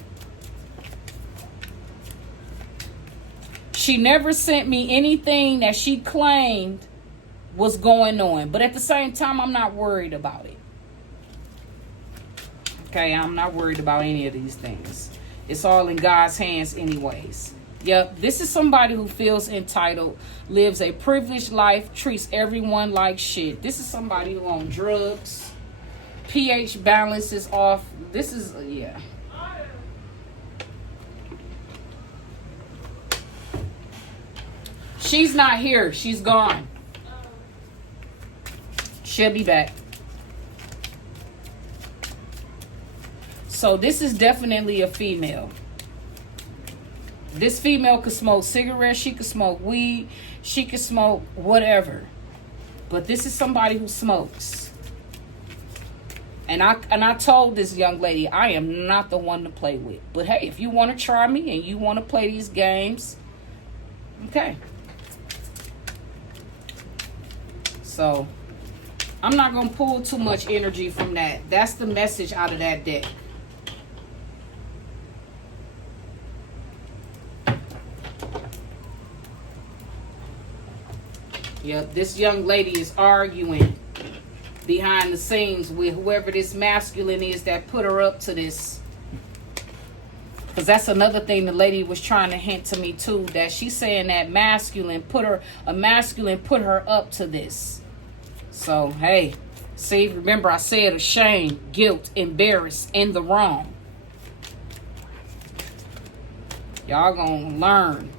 She never sent me anything that she claimed was going on. But at the same time, I'm not worried about it. Okay, I'm not worried about any of these things. It's all in God's hands anyways. Yep, this is somebody who feels entitled, lives a privileged life, treats everyone like shit. This is somebody who on drugs. pH balance is off. This is, yeah. She's not here. She's gone. She'll be back. So this is definitely a female. This female could smoke cigarettes. She could smoke weed. She could smoke whatever. But this is somebody who smokes. And I told this young lady, I am not the one to play with. But hey, if you want to try me and you want to play these games, okay. So, I'm not going to pull too much energy from that. That's the message out of that deck. Yep, this young lady is arguing behind the scenes with whoever this masculine is that put her up to this. Because that's another thing the lady was trying to hint to me too, that she's saying that masculine put her up to this. So, hey, see, remember I said ashamed, guilt, embarrassed, in the wrong. Y'all gonna learn.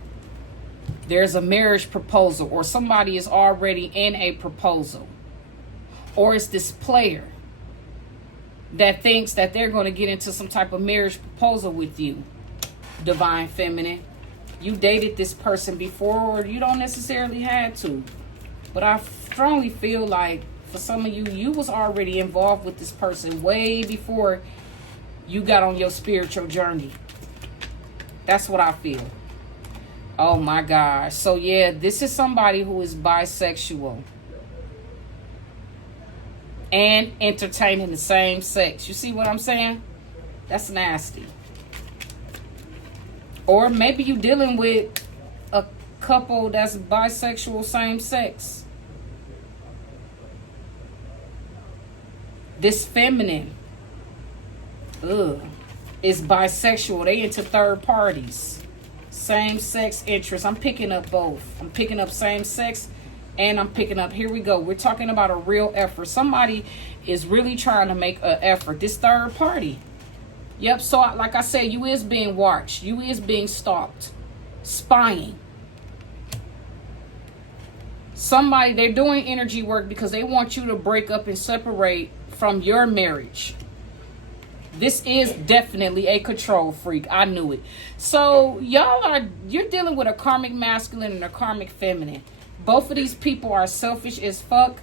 There's a marriage proposal, or somebody is already in a proposal. Or it's this player that thinks that they're going to get into some type of marriage proposal with you, divine feminine. You dated this person before, or you don't necessarily have to. But I strongly feel like for some of you, you was already involved with this person way before you got on your spiritual journey. That's what I feel. Oh my gosh. So yeah, this is somebody who is bisexual and entertaining the same sex. You see what I'm saying? That's nasty. Or maybe you dealing with a couple that's bisexual, same sex. This feminine is bisexual. They into third parties. Same sex interest. I'm picking up both. I'm picking up same sex, and I'm picking up, here we go. We're talking about a real effort. Somebody is really trying to make an effort. This third party. Yep, so like I said, you is being watched. You is being stalked. Spying. Somebody, they're doing energy work because they want you to break up and separate from your marriage. This is definitely a control freak. I knew it. So you're dealing with a karmic masculine and a karmic feminine. Both of these people are selfish as fuck,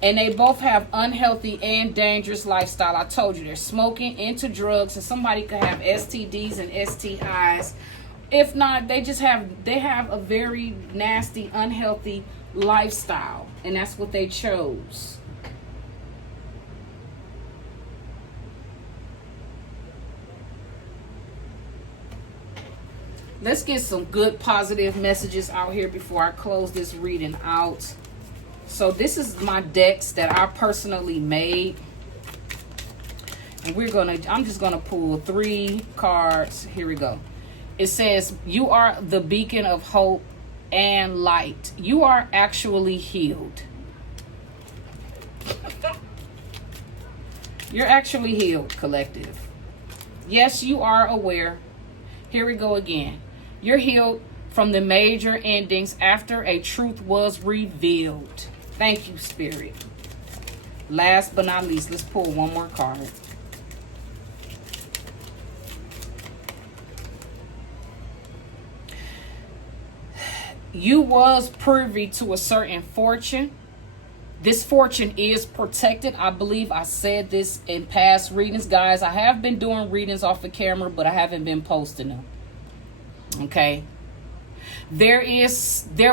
and they both have unhealthy and dangerous lifestyle. I told you, they're smoking, into drugs, and somebody could have STDs and STIs. If not, they have a very nasty, unhealthy lifestyle, and that's what they chose. Let's get some good positive messages out here before I close this reading out. So this is my decks that I personally made. And I'm just gonna pull 3 cards. Here we go. It says, you are the beacon of hope and light. You are actually healed. You're actually healed, collective. Yes, you are aware. Here we go again. You're healed from the major endings after a truth was revealed. Thank you, Spirit. Last but not least, let's pull one more card. You was privy to a certain fortune. This fortune is protected. I believe I said this in past readings, guys. I have been doing readings off of camera, but I haven't been posting them. Okay. There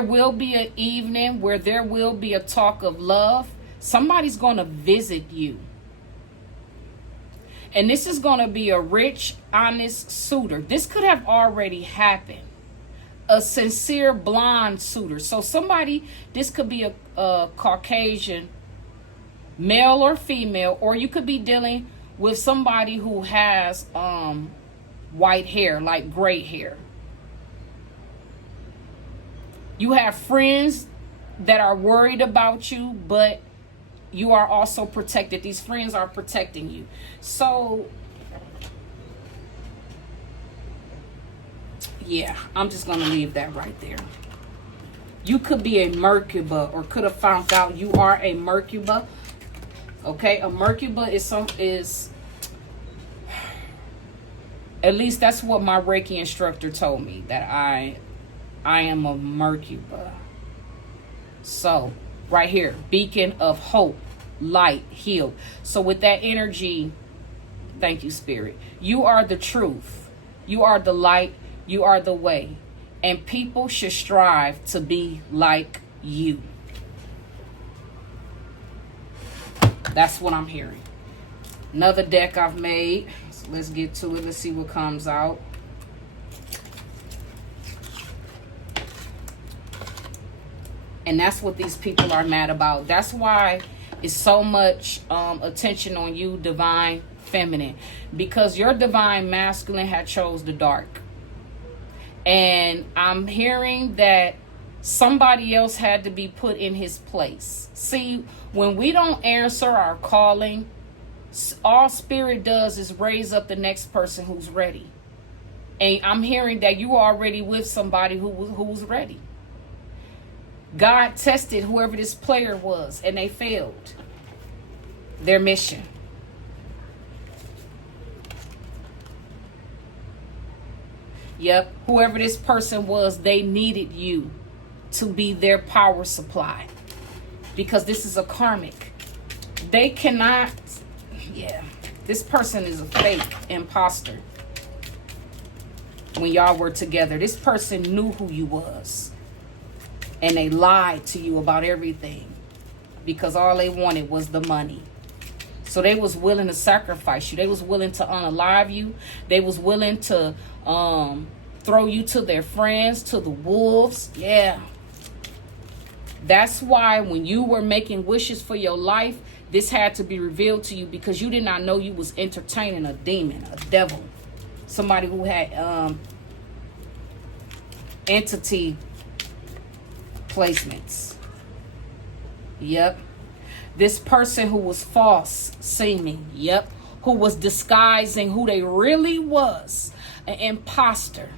will be an evening where there will be a talk of love. Somebody's going to visit you. And this is going to be a rich, honest suitor. This could have already happened. A sincere blonde suitor. So this could be a Caucasian, male or female, or you could be dealing with somebody who has white hair, like gray hair. You have friends that are worried about you, but you are also protected. These friends are protecting you. So, yeah, I'm just going to leave that right there. You could be a Mercuba, or could have found out you are a Mercuba. Okay, a Mercuba is at least that's what my Reiki instructor told me, that I am a Mercuba. So, right here, beacon of hope, light, healed. So with that energy, thank you, Spirit. You are the truth. You are the light. You are the way. And people should strive to be like you. That's what I'm hearing. Another deck I've made. So let's get to it. Let's see what comes out. And that's what these people are mad about. That's why it's so much attention on you, divine feminine, because your divine masculine had chose the dark. And I'm hearing that somebody else had to be put in his place. See, when we don't answer our calling, all spirit does is raise up the next person who's ready. And I'm hearing that you are already with somebody who was ready. God tested whoever this player was, and they failed their mission. Yep, whoever this person was, they needed you to be their power supply, because this is a karmic. They cannot, this person is a fake imposter. When y'all were together, this person knew who you was, and they lied to you about everything because all they wanted was the money. So they was willing to sacrifice you. They was willing to unalive you. They was willing to throw you to their friends, to the wolves. Yeah. That's why when you were making wishes for your life, this had to be revealed to you, because you did not know you was entertaining a demon, a devil, somebody who had entity placements. Yep. This person who was false seeming, who was disguising who they really was, an imposter.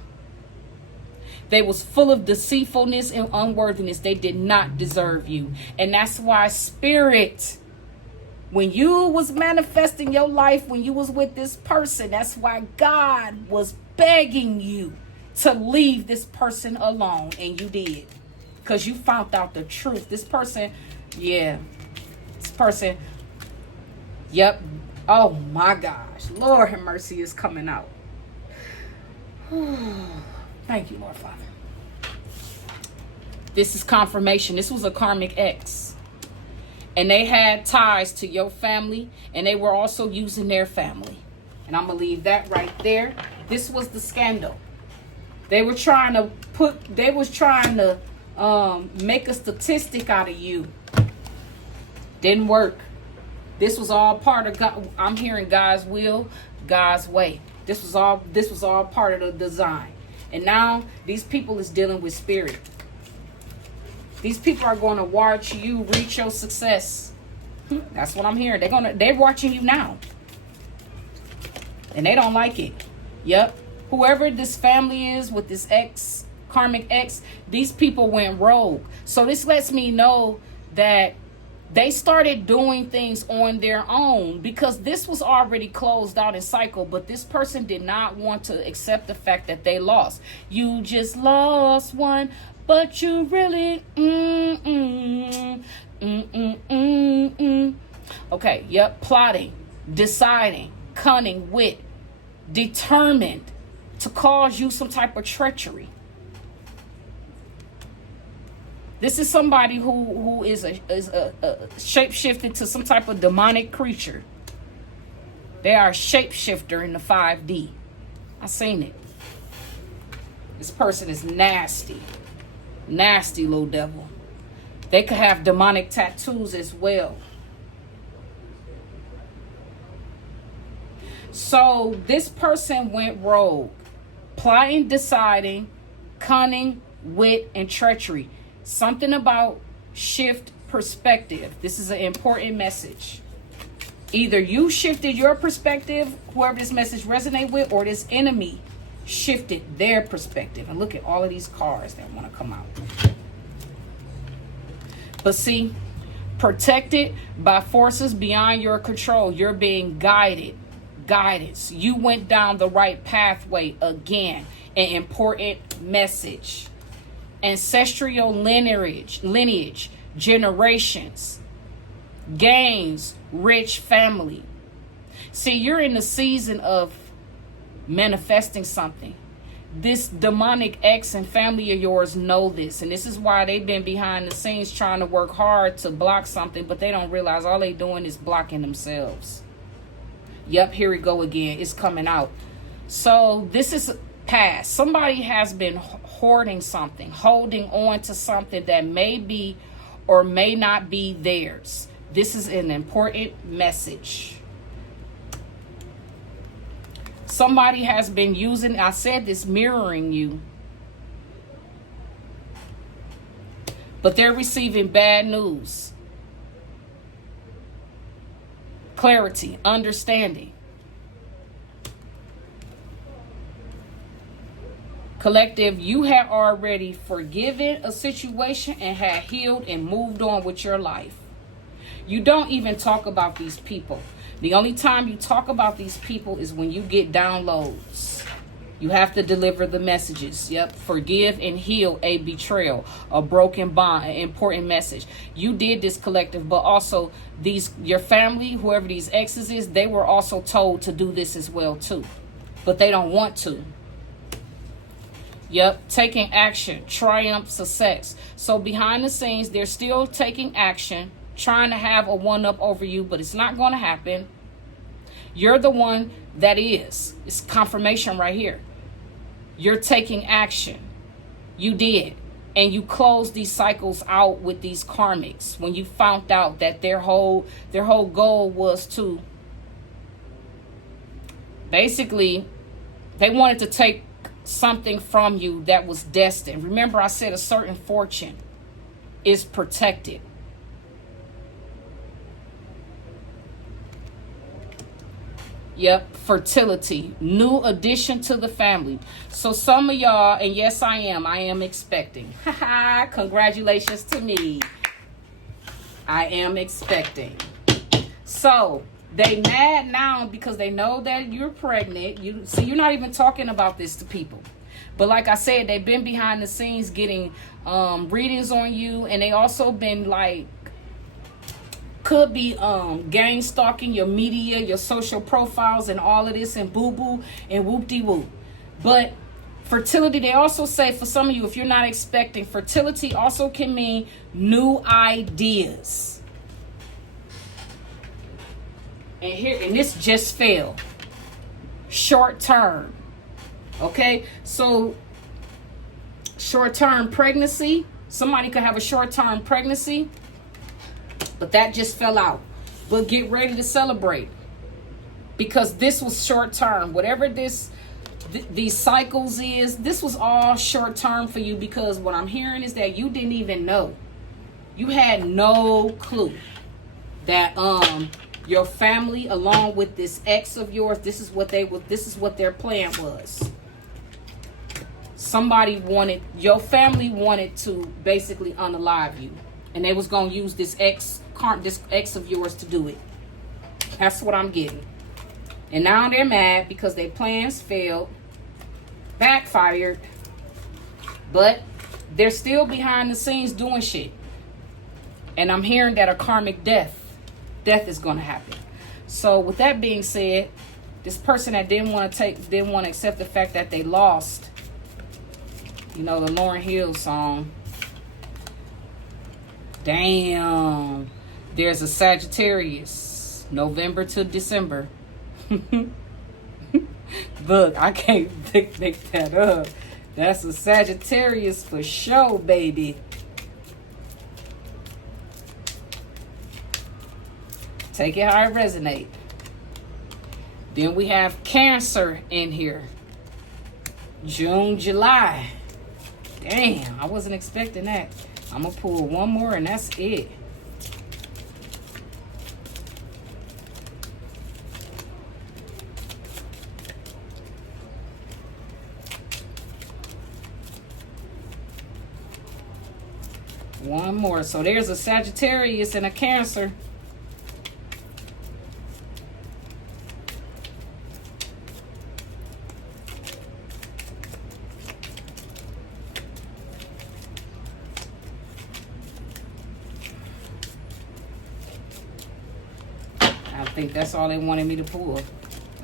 They was full of deceitfulness and unworthiness. They did not deserve you. And that's why spirit, when you was manifesting your life, when you was with this person, that's why God was begging you to leave this person alone. And you did. Because you found out the truth. This person, this person, oh my gosh. Lord have mercy, is coming out. Thank you, Lord Father. This is confirmation. This was a karmic ex. And they had ties to your family, and they were also using their family. And I'm going to leave that right there. This was the scandal. They were trying to make a statistic out of you. Didn't work. This was all part of God. I'm hearing God's will, God's way. This was all part of the design. And now these people is dealing with spirit. These people are going to watch you reach your success. That's what I'm hearing. They're watching you now. And they don't like it. Yep. Whoever this family is with this ex, karmic ex, these people went rogue. So this lets me know that they started doing things on their own, because this was already closed out in cycle, but this person did not want to accept the fact that they lost. You just lost one, but you really Okay, plotting, deciding, cunning, wit, determined to cause you some type of treachery. This is somebody who is a shapeshifted to some type of demonic creature. They are a shapeshifter in the 5D. I seen it. This person is nasty. Nasty little devil. They could have demonic tattoos as well. So this person went rogue. Plotting, deciding, cunning, wit, and treachery. Something about shift perspective. This is an important message. Either you shifted your perspective, whoever this message resonates with, or this enemy shifted their perspective. And look at all of these cards that want to come out. But see, protected by forces beyond your control. You're being guided. Guidance. You went down the right pathway again. An important message. Ancestral lineage, generations, gains, rich family. See, you're in the season of manifesting something. This demonic ex and family of yours know this, and this is why they've been behind the scenes trying to work hard to block something, but they don't realize all they doing is blocking themselves. Yep, here we go again. It's coming out. So this is past. Somebody has been hoarding something, holding on to something that may be or may not be theirs. This is an important message. Somebody has been using, I said this, mirroring you. But they're receiving bad news. Clarity, understanding. Collective, you had already forgiven a situation and had healed and moved on with your life. You don't even talk about these people. The only time you talk about these people is when you get downloads. You have to deliver the messages. Yep. Forgive and heal a betrayal, a broken bond, an important message. You did this, collective, but also your family, whoever these exes is, they were also told to do this as well too. But they don't want to. Yep, taking action, triumph, success. So behind the scenes, they're still taking action, trying to have a one-up over you, but it's not going to happen. You're the one that is. It's confirmation right here. You're taking action. You did. And you closed these cycles out with these karmics when you found out that their whole goal was to basically, they wanted to take something from you that was destined. Remember, I said a certain fortune is protected. Yep, fertility, new addition to the family. So some of y'all, and yes, I am expecting. Haha, congratulations to me. I am expecting. So they mad now because they know that you're pregnant. You're not even talking about this to people. But like I said, they've been behind the scenes getting readings on you, and they also been like, could be gang stalking your media, your social profiles, and all of this, and boo-boo and whoop-de-whoop. But fertility, they also say, for some of you, if you're not expecting, fertility also can mean new ideas. And this just failed. Short term. Okay? So, short-term pregnancy. Somebody could have a short-term pregnancy, but that just fell out. But get ready to celebrate, because this was short term. Whatever these cycles is, this was all short term for you, because what I'm hearing is that you didn't even know. You had no clue that your family, along with this ex of yours, this is what their plan was. Your family wanted to basically unalive you, and they was gonna use this ex of yours to do it. That's what I'm getting. And now they're mad because their plans failed, backfired, but they're still behind the scenes doing shit. And I'm hearing that a karmic death is going to happen. So with that being said, this person that didn't want to accept the fact that they lost, the Lauryn Hill song. Damn. There's a Sagittarius, November to December. Look, I can't make that up. That's a Sagittarius for sure, baby. Take it how it resonates. Then we have Cancer in here. June, July. Damn, I wasn't expecting that. I'm going to pull one more and that's it. One more. So there's a Sagittarius and a Cancer. I think that's all they wanted me to pull.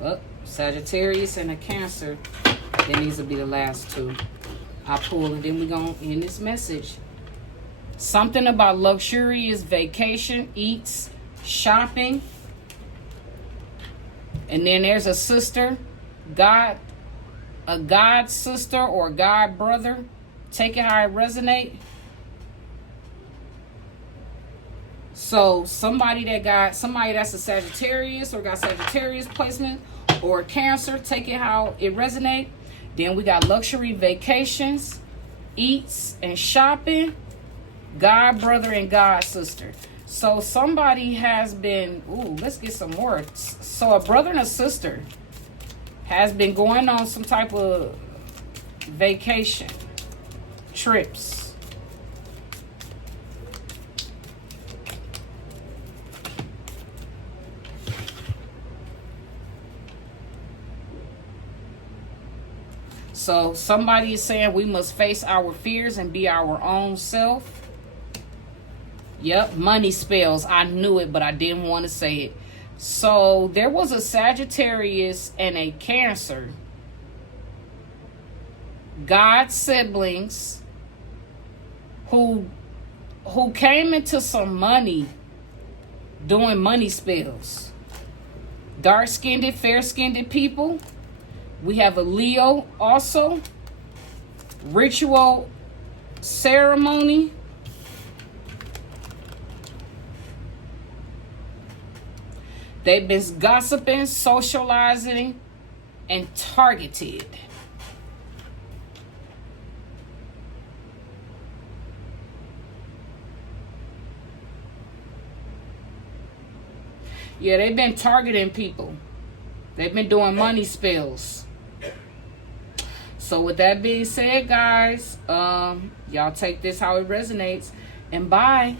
Oh, Sagittarius and a Cancer. Then these will be the last two. I pull, and then we're going to end this message. Something about luxurious vacation, eats, shopping. And then there's a sister, God, a god sister or god brother. Take it how it resonate. So somebody that's a Sagittarius or got Sagittarius placement or Cancer, take it how it resonate. Then we got luxury vacations, eats and shopping, god brother and god sister. So somebody has been, let's get some more. So a brother and a sister has been going on some type of vacation, trips. So somebody is saying we must face our fears and be our own self. Yep, money spells. I knew it, but I didn't want to say it. So there was a Sagittarius and a Cancer. God siblings who came into some money doing money spells. Dark-skinned, fair-skinned people. We have a Leo also. Ritual ceremony. They've been gossiping, socializing, and targeted. Yeah, they've been targeting people. They've been doing money spells. So with that being said, guys, y'all take this how it resonates. And bye.